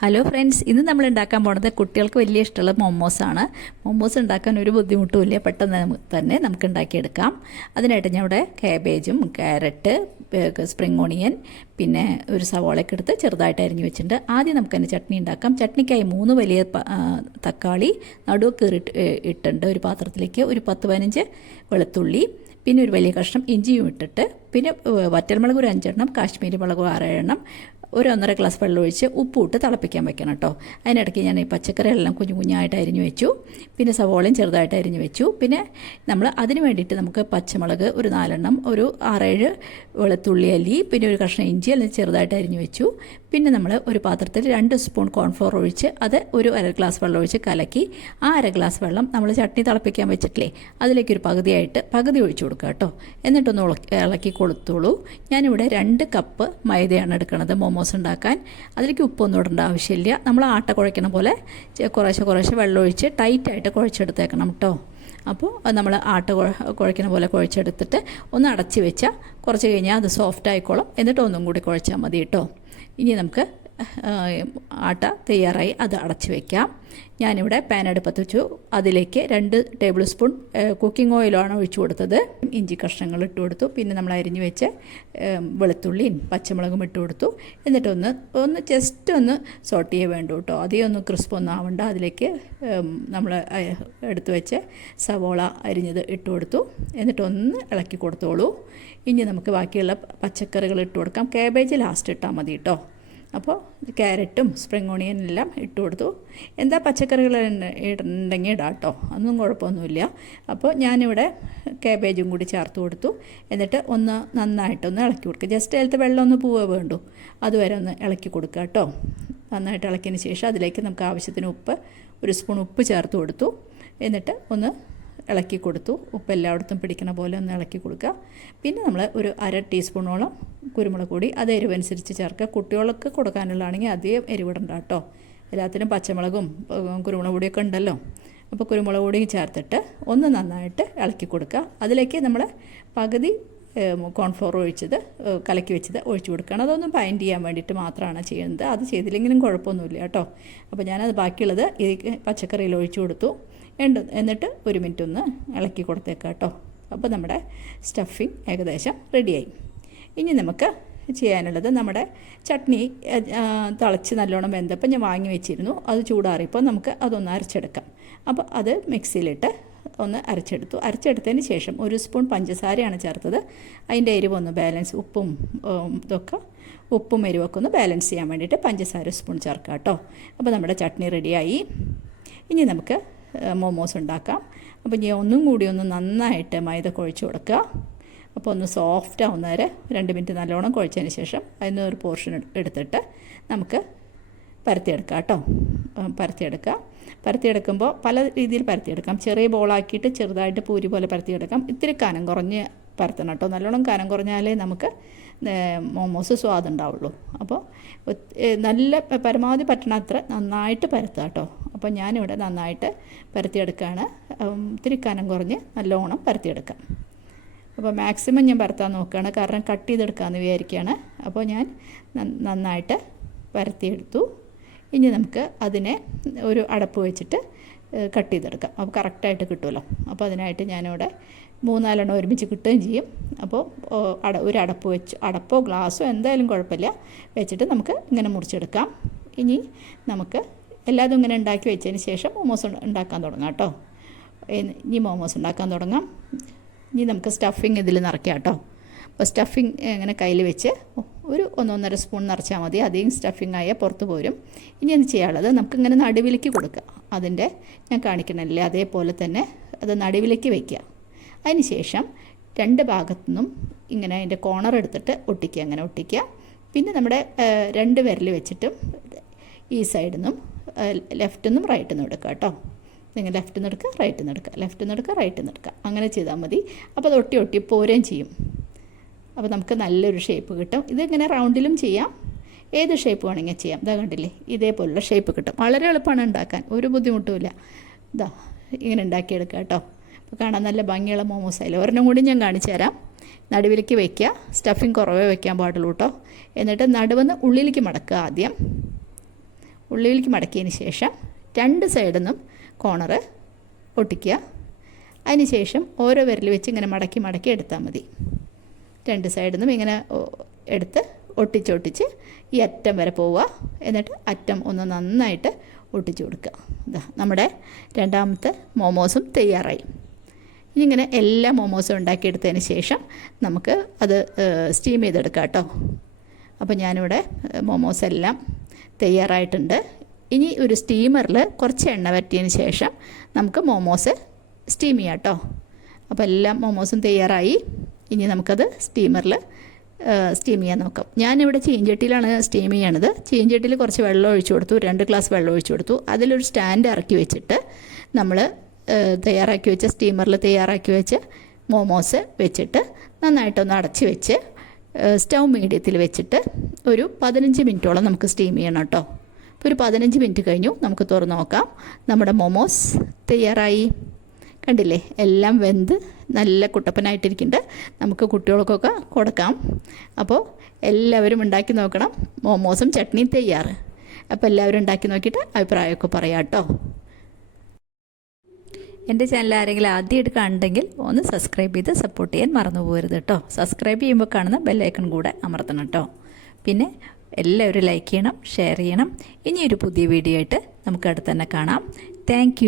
Hello friends, ഇന്ന് നമ്മൾ ഉണ്ടാക്കാൻ പോകുന്നത് കുട്ടികൾക്ക് വലിയ ഇഷ്ടമുള്ള മൊമോസാണ്. മൊമോസ് ഉണ്ടാക്കാൻ ഒരു ബുദ്ധിമുട്ടുമില്ല, പെട്ടെന്ന് തന്നെ നമുക്ക് ഉണ്ടാക്കിയെടുക്കാം. അതിനായിട്ട് ഞാൻ ഇവിടെ കാബേജും ക്യാരറ്റ്, സ്പ്രിംഗ് ഓണിയൻ, പിന്നെ ഒരു സവാളയൊക്കെ എടുത്ത് ചെറുതായിട്ട് അരിഞ്ഞ് വെച്ചിട്ടുണ്ട്. ആദ്യം നമുക്കതിന് ചട്നി ഉണ്ടാക്കാം. ചട്നിക്കായി 3 വലിയ തക്കാളി നടുവ് കീറിട്ട് ഇട്ടുണ്ട് ഒരു പാത്രത്തിലേക്ക്. ഒരു 10-15 വെളുത്തുള്ളി, പിന്നെ ഒരു വലിയ കഷ്ണം ഇഞ്ചിയും ഇട്ടിട്ട്, പിന്നെ വറ്റൽമുളക് ഒരു 5 എണ്ണം, കാശ്മീരി മുളക് 6 എണ്ണം, ഒരു 1.5 ഗ്ലാസ് വെള്ളം ഒഴിച്ച് ഉപ്പിട്ട് തിളപ്പിക്കാൻ വെക്കണം കേട്ടോ. അതിനിടയ്ക്ക് ഞാൻ ഈ പച്ചക്കറികളെല്ലാം കുഞ്ഞു കുഞ്ഞായിട്ട് അരിഞ്ഞു വെച്ചു. പിന്നെ സവോളയും ചെറുതായിട്ട് അരിഞ്ഞു വെച്ചു. പിന്നെ നമ്മൾ അതിന് വേണ്ടിയിട്ട് നമുക്ക് പച്ചമുളക് ഒരു 4 എണ്ണം, ഒരു 6-7 വെളുത്തുള്ളി അല്ലി, പിന്നെ ഒരു കഷ്ണം ഇഞ്ചി എല്ലാം ചെറുതായിട്ട് അരിഞ്ഞു വെച്ചു. പിന്നെ നമ്മൾ ഒരു പാത്രത്തിൽ 2 സ്പൂൺ കോൺഫ്ലോർ ഒഴിച്ച് അത് ഒരു 1/2 ഗ്ലാസ് വെള്ളം ഒഴിച്ച് കലക്കി ആ 1/2 ഗ്ലാസ് വെള്ളം നമ്മൾ ചട്നി തിളപ്പിക്കാൻ വെച്ചിട്ടില്ലേ അതിലേക്കൊരു പകുതി ഒഴിച്ചു കൊടുക്കുക കേട്ടോ. എന്നിട്ടൊന്ന് ഇളക്കി കൊടുത്തോളൂ. ഞാനിവിടെ 2 കപ്പ് മൈദയാണ് എടുക്കുന്നത് മൊമോസ് ഉണ്ടാക്കാൻ. അതിലേക്ക് ഉപ്പൊന്നും ഇടേണ്ട ആവശ്യമില്ല. നമ്മൾ ആട്ട കുഴയ്ക്കണ പോലെ കുറേശ്ശെ വെള്ളം ഒഴിച്ച് ടൈറ്റായിട്ട് കുഴച്ചെടുത്തേക്കണം കേട്ടോ. അപ്പോൾ നമ്മൾ ആട്ട കുഴയ്ക്കണ പോലെ കുഴച്ചെടുത്തിട്ട് ഒന്ന് അടച്ച് വെച്ചാൽ കുറച്ച് കഴിഞ്ഞാൽ അത് സോഫ്റ്റ് ആയിക്കോളും. എന്നിട്ട് ഒന്നും കൂടി കുഴച്ചാൽ മതി കേട്ടോ. ഇനി നമുക്ക് ആട്ട തയ്യാറായി, അത് അടച്ച് വയ്ക്കാം. ഞാനിവിടെ പാൻ അടുപ്പത്ത് വെച്ചു. അതിലേക്ക് 2 ടേബിൾ സ്പൂൺ കുക്കിംഗ് ഓയിലാണ് ഒഴിച്ചു കൊടുത്തത്. ഇഞ്ചി കഷ്ണങ്ങൾ ഇട്ട് കൊടുത്തു. പിന്നെ നമ്മൾ അരിഞ്ഞു വെച്ച് വെളുത്തുള്ളിയും പച്ചമുളകും ഇട്ട് കൊടുത്തു. എന്നിട്ട് ഒന്ന് ജസ്റ്റ് ഒന്ന് സോട്ട് ചെയ്യാൻ വേണ്ടു കേട്ടോ. അധികം ഒന്ന് ക്രിസ്പൊന്നും ആവണ്ട. അതിലേക്ക് നമ്മൾ എടുത്തു വെച്ച് സവോള അരിഞ്ഞത് ഇട്ട് കൊടുത്തു. എന്നിട്ടൊന്ന് ഇളക്കി കൊടുത്തോളൂ. ഇനി നമുക്ക് ബാക്കിയുള്ള പച്ചക്കറികൾ ഇട്ട് കൊടുക്കാം. കാബേജ് ലാസ്റ്റ് ഇട്ടാൽ മതി കേട്ടോ. അപ്പോൾ ക്യാരറ്റും സ്പ്രിംഗ് ഓണിയൻ എല്ലാം ഇട്ട് കൊടുത്തു. എന്താ പച്ചക്കറികൾ ഉണ്ടെങ്കിൽ ഇടാം കേട്ടോ, അതൊന്നും കുഴപ്പമൊന്നുമില്ല. അപ്പോൾ ഞാനിവിടെ കാബേജും കൂടി ചേർത്ത് കൊടുത്തു. എന്നിട്ട് നന്നായിട്ടൊന്ന് ഇളക്കി കൊടുക്കുക. ജസ്റ്റ് അതിലത്തെ വെള്ളം ഒന്ന് പോവേ വേണ്ടു, അതുവരെ ഒന്ന് ഇളക്കി കൊടുക്കുക കേട്ടോ. നന്നായിട്ട് ഇളക്കിയതിന് ശേഷം അതിലേക്ക് നമുക്ക് ആവശ്യത്തിന് ഒരു സ്പൂൺ ഉപ്പ് ചേർത്ത് കൊടുത്തു. എന്നിട്ട് ഒന്ന് ഇളക്കി കൊടുത്തു. ഉപ്പ് എല്ലായിടത്തും പിടിക്കണ പോലെ ഒന്ന് ഇളക്കി കൊടുക്കുക. പിന്നെ നമ്മൾ ഒരു 1/2 ടീസ്പൂണോളം കുരുമുളക് പൊടി, അത് എരിവനുസരിച്ച് ചേർക്കുക. കുട്ടികൾക്ക് കൊടുക്കാനുള്ളതാണെങ്കിൽ അധികം എരിവിടണ്ട കേട്ടോ. എല്ലാത്തിനും പച്ചമുളകും കുരുമുളക് പൊടിയൊക്കെ ഉണ്ടല്ലോ. അപ്പോൾ കുരുമുളക് പൊടിയും ചേർത്തിട്ട് ഒന്ന് നന്നായിട്ട് ഇളക്കി കൊടുക്കുക. അതിലേക്ക് നമ്മൾ പകുതി കോൺഫ്ലോർ കലക്കി വെച്ചത് ഒഴിച്ചു കൊടുക്കണം. അതൊന്നും ബൈൻഡ് ചെയ്യാൻ വേണ്ടിയിട്ട് മാത്രമാണ് ചെയ്യുന്നത്. അത് ചെയ്തില്ലെങ്കിലും കുഴപ്പമൊന്നുമില്ല കേട്ടോ. അപ്പോൾ ഞാനത് ബാക്കിയുള്ളത് ഈ പച്ചക്കറിയിൽ ഒഴിച്ചു കൊടുത്തു. എന്നിട്ട് 1 മിനിറ്റ് ഒന്ന് ഇളക്കി കൊടുത്തേക്കാം കേട്ടോ. അപ്പോൾ നമ്മുടെ സ്റ്റഫിങ് ഏകദേശം റെഡിയായി. ഇനി നമുക്ക് ചെയ്യാനുള്ളത് നമ്മുടെ ചട്നി തിളച്ച് നല്ലോണം വെന്തപ്പോൾ ഞാൻ വാങ്ങി വെച്ചിരുന്നു. അത് ചൂടാറിയപ്പോൾ നമുക്ക് അതൊന്ന് അരച്ചെടുക്കാം. അപ്പോൾ അത് മിക്സിയിലിട്ട് ഒന്ന് അരച്ചെടുത്തതിന് ശേഷം 1 സ്പൂൺ പഞ്ചസാരയാണ് ചേർത്തത്. അതിൻ്റെ എരിവൊന്ന് ബാലൻസ്, ഉപ്പും എരിവൊക്കെ ഒന്ന് ബാലൻസ് ചെയ്യാൻ വേണ്ടിയിട്ട് പഞ്ചസാര സ്പൂൺ ചേർക്കാം കേട്ടോ. അപ്പോൾ നമ്മുടെ ചട്നി റെഡിയായി. ഇനി നമുക്ക് മൊമോസ് ഉണ്ടാക്കാം. അപ്പോൾ ഞാൻ ഒന്നും കൂടി ഒന്ന് നന്നായിട്ട് മൈദ കുഴച്ച് കൊടുക്കുക. അപ്പോൾ ഒന്ന് സോഫ്റ്റ് ആവുന്ന വരെ 2 മിനിറ്റ് നല്ലോണം കുഴച്ചതിന് ശേഷം അതിന് ഒരു പോർഷൻ എടുത്തിട്ട് നമുക്ക് പരത്തിയെടുക്കാം കേട്ടോ. പരത്തിയെടുക്കുമ്പോൾ പല രീതിയിൽ പരത്തിയെടുക്കാം. ചെറിയ ബോളാക്കിയിട്ട് ചെറുതായിട്ട് പൂരി പോലെ പരത്തിയെടുക്കാം. ഇത്തിരി കനം കുറഞ്ഞ് പരത്തണം കേട്ടോ. നല്ലോണം കനം കുറഞ്ഞാലേ നമുക്ക് മൊമോസ് സ്വാദുണ്ടാവുള്ളൂ. അപ്പോൾ നല്ല പരമാവധി പറ്റണത്ര നന്നായിട്ട് പരത്തുക കേട്ടോ. അപ്പോൾ ഞാനിവിടെ നന്നായിട്ട് പരത്തിയെടുക്കുകയാണ്. ഇത്തിരി കനം കുറഞ്ഞ് നല്ലോണം പരത്തിയെടുക്കാം. അപ്പോൾ മാക്സിമം ഞാൻ പരത്താൻ നോക്കുകയാണ്, കാരണം കട്ട് ചെയ്തെടുക്കാമെന്ന് വിചാരിക്കുകയാണ്. അപ്പോൾ ഞാൻ നന്നായിട്ട് പരത്തിയെടുത്തു. ഇനി നമുക്ക് അതിനെ ഒരു അടപ്പ് വെച്ചിട്ട് കട്ട് ചെയ്തെടുക്കാം. അപ്പോൾ കറക്റ്റായിട്ട് കിട്ടുമല്ലോ. അപ്പോൾ അതിനായിട്ട് ഞാനിവിടെ 3-4 എണ്ണം ഒരുമിച്ച് കിട്ടുകയും ചെയ്യും. അപ്പോൾ ഒരു അടപ്പോ ഗ്ലാസ്സോ എന്തായാലും കുഴപ്പമില്ല വെച്ചിട്ട് നമുക്ക് ഇങ്ങനെ മുറിച്ചെടുക്കാം. ഇനി നമുക്ക് എല്ലാതും ഇങ്ങനെ ഉണ്ടാക്കി വെച്ചതിന് ശേഷം മൊമോസ് ഉണ്ടാക്കാൻ തുടങ്ങാം കേട്ടോ. ഇനി മൊമോസ് ഉണ്ടാക്കാൻ തുടങ്ങാം. ഇനി നമുക്ക് സ്റ്റഫിങ് ഇതിൽ നിറയ്ക്കാം കേട്ടോ. അപ്പോൾ സ്റ്റഫിങ് ഇങ്ങനെ കയ്യിൽ വെച്ച് ഒരു 1-1.5 സ്പൂൺ നിറച്ചാൽ മതി. അധികം സ്റ്റഫിങ് ആയാൽ പുറത്ത് പോരും. ഇനി എന്ത് ചെയ്യാനുള്ളത്, നമുക്കിങ്ങനെ നടുവിലേക്ക് കൊടുക്കുക. അതിൻ്റെ ഞാൻ കാണിക്കണമല്ലേ അതേപോലെ തന്നെ അത് നടുവിലേക്ക് വയ്ക്കുക. അതിന് ശേഷം 2 ഭാഗത്തു നിന്നും ഇങ്ങനെ അതിൻ്റെ കോർണർ എടുത്തിട്ട് അങ്ങനെ ഒട്ടിക്കുക. പിന്നെ നമ്മുടെ 2 വിരൽ വെച്ചിട്ടും ഈ സൈഡിൽ നിന്നും ലെഫ്റ്റിൽ നിന്നും റൈറ്റിൽ നിന്നും എടുക്കുക കേട്ടോ. നിങ്ങൾ ലെഫ്റ്റിൽ നിന്ന് എടുക്കുക, റൈറ്റിൽ നിന്ന് എടുക്കുക, ലെഫ്റ്റിൽ നിന്ന് എടുക്കുക, റൈറ്റിൽ നിന്ന് എടുക്കുക. അങ്ങനെ ചെയ്താൽ മതി. അപ്പോൾ അത് ഒട്ടി പോരുകയും ചെയ്യും. അപ്പോൾ നമുക്ക് നല്ലൊരു ഷേപ്പ് കിട്ടും. ഇതിങ്ങനെ റൗണ്ടിലും ചെയ്യാം, ഏത് ഷേപ്പ് വേണമെങ്കിൽ ചെയ്യാം. ഇതാ കണ്ടില്ലേ, ഇതേപോലുള്ള ഷേപ്പ് കിട്ടും. വളരെ എളുപ്പമാണ് ഉണ്ടാക്കാൻ, ഒരു ബുദ്ധിമുട്ടുമില്ല. ഇതാ ഇങ്ങനെ ഉണ്ടാക്കിയെടുക്കുക കേട്ടോ. അപ്പോൾ കാണാൻ നല്ല ഭംഗിയുള്ള മൊമോസ് ആയില്ല. ഒരെണ്ണം കൂടി ഞാൻ കാണിച്ചു തരാം. നടുവിലേക്ക് വയ്ക്കുക. സ്റ്റഫിങ് കുറവേ വയ്ക്കാൻ പാടുള്ളൂ കേട്ടോ. എന്നിട്ട് നടുവെന്ന് ഉള്ളിലേക്ക് മടക്കുക. ആദ്യം ഉള്ളിലേക്ക് മടക്കിയതിന് ശേഷം 2 സൈഡിൽ നിന്നും കോർണർ ഒട്ടിക്കുക. അതിന് ശേഷം ഓരോ വിരൽ വെച്ച് ഇങ്ങനെ മടക്കി മടക്കി എടുത്താൽ മതി. 2 സൈഡിൽ നിന്നും ഇങ്ങനെ എടുത്ത് ഒട്ടിച്ചൊട്ടിച്ച് ഈ അറ്റം വരെ പോവുക. എന്നിട്ട് അറ്റം ഒന്ന് നന്നായിട്ട് ഒട്ടിച്ചു കൊടുക്കുക. ഇതാ നമ്മുടെ രണ്ടാമത്തെ മോമോസും തയ്യാറായി. ഇനി ഇങ്ങനെ എല്ലാ മോമോസും ഉണ്ടാക്കിയെടുത്തതിന് ശേഷം നമുക്ക് അത് സ്റ്റീം ചെയ്തെടുക്കാം കേട്ടോ. അപ്പോൾ ഞാനിവിടെ മോമോസ് എല്ലാം തയ്യാറായിട്ടുണ്ട്. ഇനി ഒരു സ്റ്റീമറിൽ കുറച്ച് എണ്ണ വരട്ടിയതിന് ശേഷം നമുക്ക് മോമോസ് സ്റ്റീം ചെയ്യാം കേട്ടോ. അപ്പോൾ എല്ലാ മോമോസും തയ്യാറായി. ഇനി നമുക്കത് സ്റ്റീമറിൽ സ്റ്റീം ചെയ്യാൻ നോക്കാം. ഞാനിവിടെ ചീഞ്ചട്ടിയിലാണ് സ്റ്റീം ചെയ്യണത്. ചീഞ്ചട്ടിയിൽ കുറച്ച് വെള്ളം ഒഴിച്ചു കൊടുത്തു, 2 ഗ്ലാസ് വെള്ളം ഒഴിച്ചു കൊടുത്തു. അതിലൊരു സ്റ്റാൻഡ് ഇറക്കി വെച്ചിട്ട് നമ്മൾ തയ്യാറാക്കി വെച്ച സ്റ്റീമറിൽ തയ്യാറാക്കി വെച്ച മോമോസ് വെച്ചിട്ട് നന്നായിട്ടൊന്ന് അടച്ച് വെച്ച് സ്റ്റൗ മീഡിയത്തിൽ വെച്ചിട്ട് ഒരു 15 മിനിറ്റോളം നമുക്ക് സ്റ്റീം ചെയ്യണം കേട്ടോ. അപ്പോൾ ഒരു 15 മിനിറ്റ് കഴിഞ്ഞു. നമുക്ക് തുറന്ന് നോക്കാം. നമ്മുടെ മോമോസ് തയ്യാറായി. കണ്ടില്ലേ, എല്ലാം വെന്ത് നല്ല കുട്ടപ്പനായിട്ടിരിക്കുന്നുണ്ട്. നമുക്ക് കുട്ടികൾക്കൊക്കെ കൊടുക്കാം. അപ്പോൾ എല്ലാവരും ഉണ്ടാക്കി നോക്കണം. മോമോസും ചട്നിയും തയ്യാറ്. അപ്പോൾ എല്ലാവരും ഉണ്ടാക്കി നോക്കിയിട്ട് അഭിപ്രായമൊക്കെ പറയാം കേട്ടോ. എൻ്റെ ചാനൽ ആരെങ്കിലും ആദ്യമായിട്ട് കാണുന്നുണ്ടെങ്കിൽ ഒന്ന് സബ്സ്ക്രൈബ് ചെയ്ത് സപ്പോർട്ട് ചെയ്യാൻ മറന്നു പോകരുത് കേട്ടോ. സബ്സ്ക്രൈബ് ചെയ്യുമ്പോൾ കാണുന്ന ബെല്ലൈക്കൺ കൂടെ അമർത്തണം കേട്ടോ. പിന്നെ എല്ലാവരും ലൈക്ക് ചെയ്യണം, ഷെയർ ചെയ്യണം. ഇനിയൊരു പുതിയ വീഡിയോ ആയിട്ട് നമുക്ക് അടുത്ത് തന്നെ കാണാം. താങ്ക്